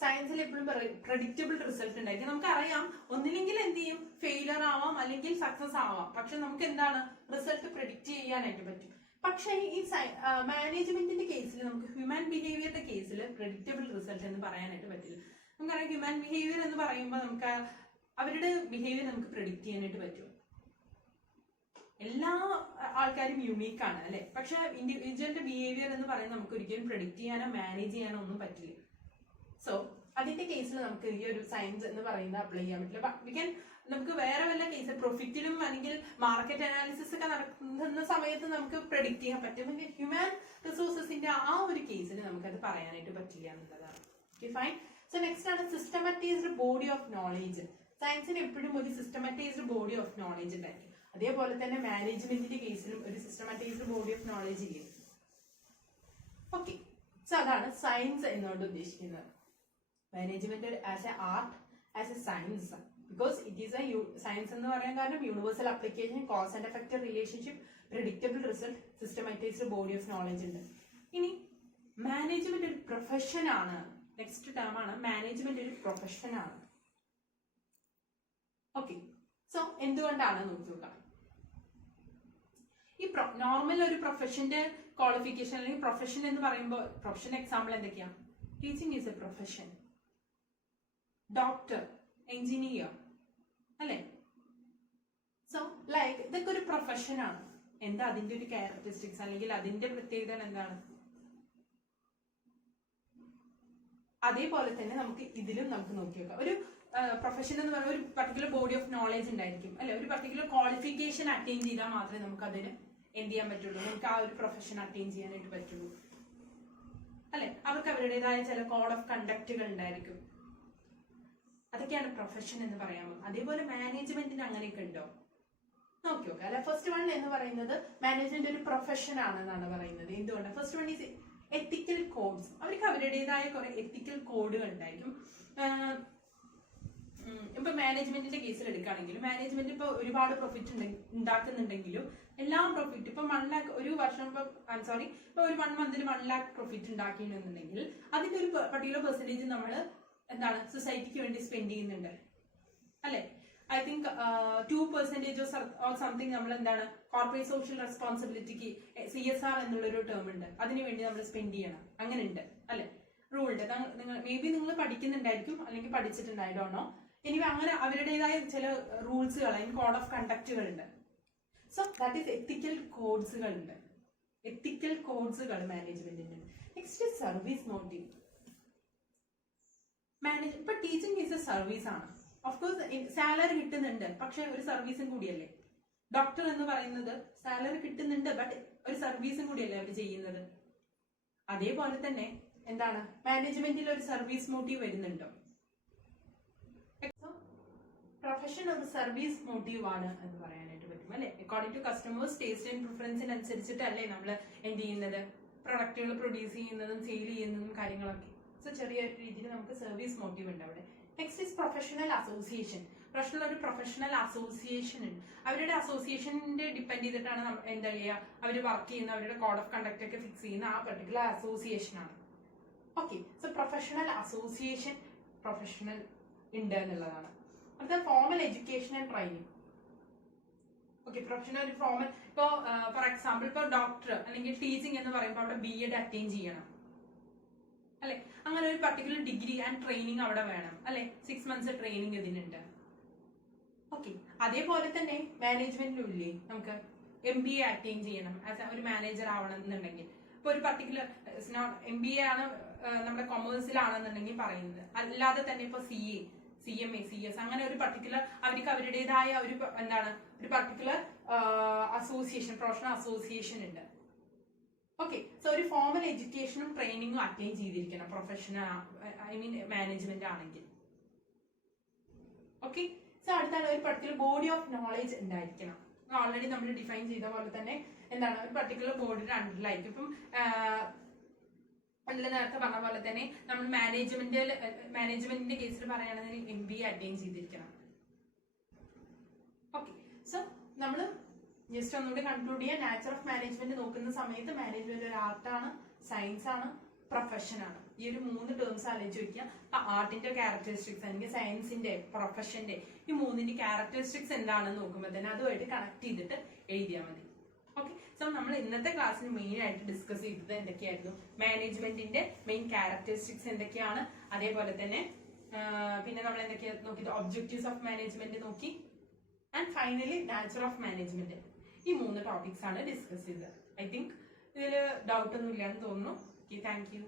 സയൻസിൽ എപ്പോഴും പ്രഡിക്റ്റബിൾ റിസൾട്ട് ഉണ്ടായിരിക്കും. നമുക്കറിയാം ഒന്നില്ലെങ്കിൽ എന്ത് ചെയ്യും, ഫെയിലർ ആവാം അല്ലെങ്കിൽ സക്സസ് ആവാം, പക്ഷെ നമുക്ക് എന്താണ് റിസൾട്ട് പ്രെഡിക്റ്റ് ചെയ്യാനായിട്ട് പറ്റും. പക്ഷെ ഈ മാനേജ്മെന്റിന്റെ കേസിൽ, നമുക്ക് ഹ്യൂമൻ ബിഹേവിയറിന്റെ കേസിൽ പ്രഡിക്റ്റബിൾ റിസൾട്ട് എന്ന് പറയാനായിട്ട് പറ്റില്ല. നമുക്കറിയാം ഹ്യൂമൻ ബിഹേവിയർ എന്ന് പറയുമ്പോൾ നമുക്ക് അവരുടെ ബിഹേവിയർ നമുക്ക് പ്രെഡിക്റ്റ് ചെയ്യാനായിട്ട് പറ്റും. എല്ലാ ആൾക്കാരും യുണീക്ക് ആണ് അല്ലെ, പക്ഷെ ഇൻഡിവിജ്വലിന്റെ ബിഹേവിയർ എന്ന് പറയുന്നത് നമുക്ക് ഒരിക്കലും പ്രെഡിക്റ്റ് ചെയ്യാനോ മാനേജ് ചെയ്യാനോ ഒന്നും പറ്റില്ല. സോ അതിന്റെ കേസിൽ നമുക്ക് ഈ ഒരു സയൻസ് എന്ന് പറയുന്നത് അപ്ലൈ ചെയ്യാൻ പറ്റില്ല. നമുക്ക് വേറെ വല്ല കേസ് പ്രോഫിറ്റിലും അല്ലെങ്കിൽ മാർക്കറ്റ് അനാലിസിസ് ഒക്കെ നടക്കുന്ന സമയത്ത് നമുക്ക് പ്രെഡിക്റ്റ് ചെയ്യാൻ പറ്റും. പിന്നെ ഹ്യൂമൻ റിസോഴ്സസിന്റെ ആ ഒരു കേസിൽ നമുക്കത് പറയാനായിട്ട് പറ്റില്ല എന്നുള്ളതാണ്. Okay fine. സോ നെക്സ്റ്റ് ആണ് സിസ്റ്റമാറ്റൈസ്ഡ് ബോഡി ഓഫ് നോളേജ്. സയൻസിന് എപ്പോഴും ഒരു സിസ്റ്റമാറ്റൈസ്ഡ് ബോഡി ഓഫ് നോളേജ് ഉണ്ടായിരിക്കും. അതേപോലെ തന്നെ മാനേജ്മെന്റിന്റെ കേസിലും ഒരു സിസ്റ്റമാറ്റൈസ്ഡ് ബോഡി ഓഫ് നോളേജ് ഇല്ലേ. ഓക്കെ, സോ അതാണ് സയൻസ് എന്നോട് ഉദ്ദേശിക്കുന്നത്. Management as a art, as a science, because it is A science എന്ന് പറയാൻ കാരണം universal application, cos and effect relationship, predictable result, സിസ്റ്റമാറ്റൈസ്ഡ് body of knowledge ഉണ്ട്. ഇനി മാനേജ്മെന്റ് ഒരു പ്രൊഫഷൻ ആണ്. നെക്സ്റ്റ് ടേം ആണ് മാനേജ്മെന്റ് ഒരു പ്രൊഫഷൻ ആണ്. ഓക്കെ, സോ എന്തുകൊണ്ടാണ് നോക്കി നോക്കാം. ഈ നോർമൽ ഒരു പ്രൊഫഷന്റെ ക്വാളിഫിക്കേഷൻ അല്ലെങ്കിൽ പ്രൊഫഷൻ എന്ന് പറയുമ്പോൾ പ്രൊഫഷൻ എക്സാമ്പിൾ എന്തൊക്കെയാ? Teaching is A profession, doctor, engineer അല്ലെ. സോ ലൈക്ക് ഇതൊക്കെ ഒരു പ്രൊഫഷൻ ആണ്. എന്താ അതിന്റെ ഒരു ക്യാരക്ടറിസ്റ്റിക്സ് അല്ലെങ്കിൽ അതിന്റെ പ്രത്യേകത എന്താണ്? അതേപോലെ തന്നെ നമുക്ക് ഇതിലും നമുക്ക് നോക്കി നോക്കാം. ഒരു പ്രൊഫഷൻ എന്ന് പറയുമ്പോൾ ഒരു പർട്ടിക്കുലർ ബോഡി ഓഫ് നോളേജ് ഉണ്ടായിരിക്കും അല്ലെ. ഒരു പർട്ടിക്കുലർ ക്വാളിഫിക്കേഷൻ അറ്റൈൻ ചെയ്താൽ മാത്രമേ നമുക്ക് അതിന് എന്ത് ചെയ്യാൻ പറ്റുള്ളൂ, നമുക്ക് ആ ഒരു പ്രൊഫഷൻ അറ്റൈൻ ചെയ്യാനായിട്ട് പറ്റുള്ളൂ അല്ലെ. അവർക്ക് അവരുടേതായ ചില കോഡ് ഓഫ് കണ്ടക്റ്റുകൾ ഉണ്ടായിരിക്കും. അതൊക്കെയാണ് പ്രൊഫഷൻ എന്ന് പറയാമോ. അതേപോലെ മാനേജ്മെന്റിന് അങ്ങനെയൊക്കെ ഉണ്ടോ നോക്കി നോക്കാം അല്ലെ. ഫസ്റ്റ് വൺ എന്ന് പറയുന്നത് മാനേജ്മെന്റ് ഒരു പ്രൊഫഷൻ ആണെന്നാണ് പറയുന്നത്. എന്തുകൊണ്ട്? First one is ethical codes. അവർക്ക് അവരുടേതായ കുറെ എത്തിക്കൽ കോഡുകൾ ഉണ്ടായിരിക്കും. ഇപ്പൊ മാനേജ്മെന്റിന്റെ കേസിൽ എടുക്കുകയാണെങ്കിലും മാനേജ്മെന്റ് ഇപ്പൊ ഒരുപാട് പ്രോഫിറ്റ് ഉണ്ടാക്കുന്നുണ്ടെങ്കിലും എല്ലാ പ്രോഫിറ്റ് ഇപ്പൊ 1 lakh ഒരു വർഷം ഇപ്പൊ ഒരു 1 month 1 lakh പ്രോഫിറ്റ് ഉണ്ടാക്കിയിട്ടുണ്ടെങ്കിൽ അതിന്റെ ഒരു പർട്ടിക്കുലർ പെർസെന്റേജ് നമ്മൾ എന്താണ് സൊസൈറ്റിക്ക് വേണ്ടി സ്പെൻഡ് ചെയ്യുന്നുണ്ട് അല്ലെ. ഐ തിങ്ക് 2% ഓർ സംതിങ് നമ്മൾ എന്താണ് കോർപ്പറേറ്റ് സോഷ്യൽ റെസ്പോൺസിബിലിറ്റിക്ക് CSR എന്നുള്ളൊരു ടേം ഉണ്ട്, അതിനു വേണ്ടി നമ്മൾ സ്പെൻഡ് ചെയ്യണം. അങ്ങനെ ഉണ്ട് അല്ലെ, റൂൾ ഉണ്ട്. നിങ്ങൾ മേ ബി നിങ്ങൾ പഠിക്കുന്നുണ്ടായിരിക്കും അല്ലെങ്കിൽ പഠിച്ചിട്ടുണ്ടായിട്ടോ. ഇനി അങ്ങനെ അവരുടേതായ ചില റൂൾസുകൾ അല്ലെങ്കിൽ കോഡ് ഓഫ് കണ്ടക്റ്റുകൾ ഉണ്ട്. സോ ദാറ്റ് ഈസ് എത്തിക്കൽ കോഡ്സുകൾ ഉണ്ട്. എത്തിക്കൽ കോഡ്സുകൾ മാനേജ്മെന്റിന്. Next service motive. ഇപ്പൊ ടീച്ചിങ് ഈസ് എ സർവീസ് ആണ്. ഓഫ്കോഴ്സ് സാലറി കിട്ടുന്നുണ്ട്, പക്ഷെ ഒരു സർവീസും കൂടിയല്ലേ. ഡോക്ടർ എന്ന് പറയുന്നത് സാലറി കിട്ടുന്നുണ്ട്, ബട്ട് ഒരു സർവീസും കൂടിയല്ലേ അവർ ചെയ്യുന്നത്. അതേപോലെ തന്നെ എന്താണ് മാനേജ്മെന്റിൽ ഒരു സർവീസ് മോട്ടീവ് വരുന്നുണ്ടോ? പ്രൊഫഷൻ ഒരു സർവീസ് മോട്ടീവ് ആണ് എന്ന് പറയാനായിട്ട് പറ്റും അല്ലെ. According to customers taste and പ്രിഫറൻസിനനുസരിച്ചിട്ടല്ലേ നമ്മൾ എന്ത് ചെയ്യുന്നത്, പ്രൊഡക്റ്റുകൾ പ്രൊഡ്യൂസ് ചെയ്യുന്നതും സെയിൽ ചെയ്യുന്നതും കാര്യങ്ങളൊക്കെ. സോ ചെറിയ രീതിയിൽ നമുക്ക് സർവീസ് മോട്ടീവ് ഉണ്ട് അവിടെ. Next is professional association. ഒരു പ്രൊഫഷണൽ അസോസിയേഷൻ ഉണ്ട്. അവരുടെ അസോസിയേഷന്റെ ഡിപ്പെൻഡ് ചെയ്തിട്ടാണ് എന്താ ചെയ്യുക, അവർ വർക്ക് ചെയ്യുന്ന അവരുടെ കോഡ് ഓഫ് കണ്ടക്ട് ഒക്കെ ഫിക്സ് ചെയ്യുന്ന ആ പെർട്ടിക്കുലർ അസോസിയേഷൻ ആണ്. Okay, so professional association professional ഉണ്ട് എന്നുള്ളതാണ്. അടുത്ത formal education and training. Okay, professional ഒരു ഫോമൽ, ഇപ്പോ ഫോർ എക്സാമ്പിൾ ഇപ്പൊ ഡോക്ടർ അല്ലെങ്കിൽ ടീച്ചിങ് എന്ന് പറയുമ്പോൾ അവിടെ BEd അറ്റൈൻ ചെയ്യണം അല്ലെ, അങ്ങനെ ഒരു പർട്ടിക്കുലർ ഡിഗ്രി ആൻഡ് ട്രെയിനിങ് അവിടെ വേണം അല്ലെ, 6 months ട്രെയിനിങ് ഇതിനുണ്ട്. ഓക്കെ, അതേപോലെ തന്നെ മാനേജ്മെന്റിലും ഇല്ലേ, നമുക്ക് MBA അറ്റൈൻ ചെയ്യണം ആസ് ഒരു മാനേജർ ആവണം എന്നുണ്ടെങ്കിൽ. ഇപ്പൊ ഒരു പർട്ടിക്കുലർ MBA ആണ് നമ്മുടെ കൊമേഴ്സിലാണെന്നുണ്ടെങ്കിൽ പറയുന്നത്, അല്ലാതെ തന്നെ ഇപ്പൊ CA, CMA, CS അങ്ങനെ ഒരു പർട്ടിക്കുലർ അവർക്ക് അവരുടേതായ ഒരു എന്താണ് ഒരു പർട്ടിക്കുലർ അസോസിയേഷൻ, പ്രൊഫഷണൽ അസോസിയേഷൻ ഉണ്ട്. ഓക്കെ, സോ ഒരു ഫോമൽ എഡ്യൂക്കേഷനും ട്രെയിനിങ്ങും അറ്റൈൻ ചെയ്തിരിക്കണം പ്രൊഫഷണൽ, മാനേജ്മെന്റ് ആണെങ്കിൽ. ഓക്കെ, സോ അടുത്താണ് ഒരു പർട്ടിക്കുലർ ബോഡി ഓഫ് നോളേജ് ഉണ്ടായിരിക്കണം. ഓൾറെഡി നമ്മൾ ഡിഫൈൻ ചെയ്ത പോലെ തന്നെ എന്താണ് ഒരു പർട്ടിക്കുലർ ബോഡിയുടെ അണ്ടറിലായിരിക്കും. ഇപ്പം നേരത്തെ പറഞ്ഞ പോലെ തന്നെ നമ്മൾ മാനേജ്മെന്റിന്റെ കേസിൽ പറയുകയാണെങ്കിൽ MBA അറ്റൈൻ ചെയ്തിരിക്കണം. ഓക്കെ, സോ നമ്മൾ ജസ്റ്റ് ഒന്നുകൂടി കൺക്ലൂഡ് ചെയ്യാൻ, നാച്ചർ ഓഫ് മാനേജ്മെന്റ് നോക്കുന്ന സമയത്ത് മാനേജ്മെന്റ് ഒരു ആർട്ടാണ്, സയൻസ് ആണ്, പ്രൊഫഷൻ ആണ്. ഈ ഒരു 3 ടേംസ് ആലോചിച്ച് വെക്കുക. അപ്പൊ ആർട്ടിന്റെ ക്യാരക്ടറിസ്റ്റിക്സ് അല്ലെങ്കിൽ സയൻസിന്റെ, പ്രൊഫഷന്റെ ഈ 3ന്റെ ക്യാരക്ടറിസ്റ്റിക്സ് എന്താണെന്ന് നോക്കുമ്പോൾ തന്നെ അതുമായിട്ട് കണക്ട് ചെയ്തിട്ട് എഴുതിയാൽ മതി. ഓക്കെ, സോ നമ്മൾ ഇന്നത്തെ ക്ലാസ്സിൽ മെയിൻ ആയിട്ട് ഡിസ്കസ് ചെയ്തത് എന്തൊക്കെയായിരുന്നു, മാനേജ്മെന്റിന്റെ മെയിൻ ക്യാരക്ടറിസ്റ്റിക്സ് എന്തൊക്കെയാണ്, അതേപോലെ തന്നെ പിന്നെ നമ്മൾ എന്തൊക്കെയാ നോക്കിയത്, ഒബ്ജക്റ്റീവ്സ് ഓഫ് മാനേജ്മെന്റ് നോക്കി, and finally nature of management. ഈ 3 ടോപ്പിക്സ് ആണ് ഡിസ്കസ് ചെയ്തത്. ഐ തിങ്ക് ഇതിൽ ഡൗട്ട് ഒന്നും ഇല്ലാന്ന് തോന്നുന്നു. Okay, thank you.